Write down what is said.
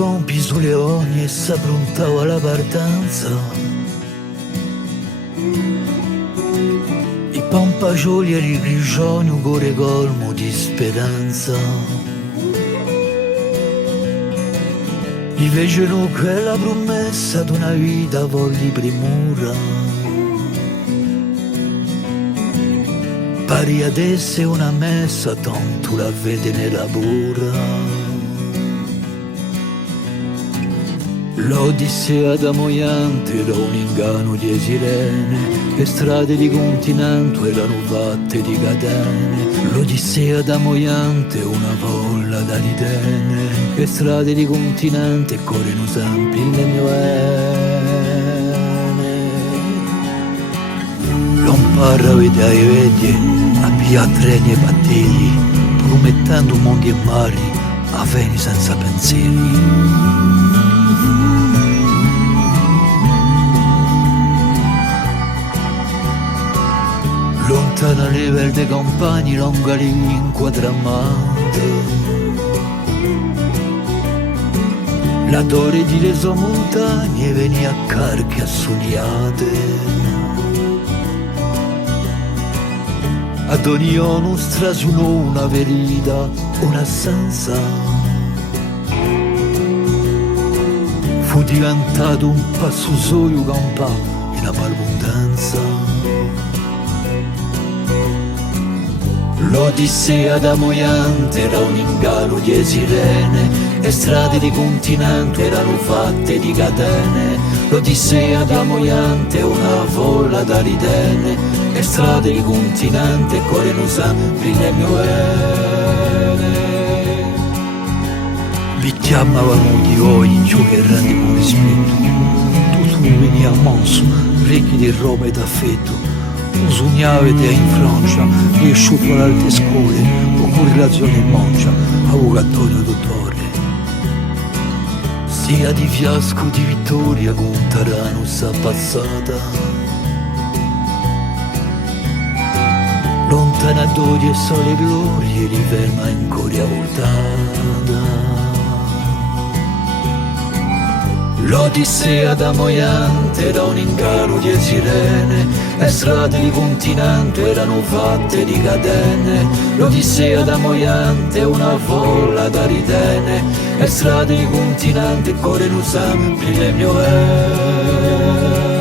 gompi sulle ogni e s'approntava la partenza. I pampagioli e i grigioni un cuore colmo di speranza. Gli fecero quella promessa d'una vita vogli premura. Pari ad esse una messa, tanto la vede nella pura. L'Odissea da Moiante era un inganno di sirene, e strade di continente erano fatte di catene. L'Odissea da Moiante una folla da ridene, e strade di continente corrono sempre le mie vene. Non parla vede ai vedi, a via treni e battigli, promettendo mondi e mari, a veni senza pensieri. Lontana le verde campagni, lunga le inquadramate. La torre di le sue montagne venia a carche assoliate. Ad ogni uno strasunò una verità, un'assenza. Fu diventato un passo solo campa in abbondanza. L'Odissea da Moiante era un inganno di sirene, e strade di continente erano fatte di catene. L'Odissea da Moiante una folla da ridene, e strade di continente corrono sempre le mie vene. Vi chiamavano di voi ciò che rende con rispetto. Tu veni a Monso, ricchi di roba e d'affetto. Sognavete in Francia di sciupare alte scuole, oppure la zona in Moncia, avvocatorio dottore. Sia di fiasco di vittoria con Tarano sa passata. Lontana d'odio e sole glorie, li ferma ancora voltata. L'Odissea da Moiante era un inganno di sirene, e strade di continente erano fatte di catene. L'Odissea da Moiante una folla da ridene, e strade di continente corrono sempre le mie vene.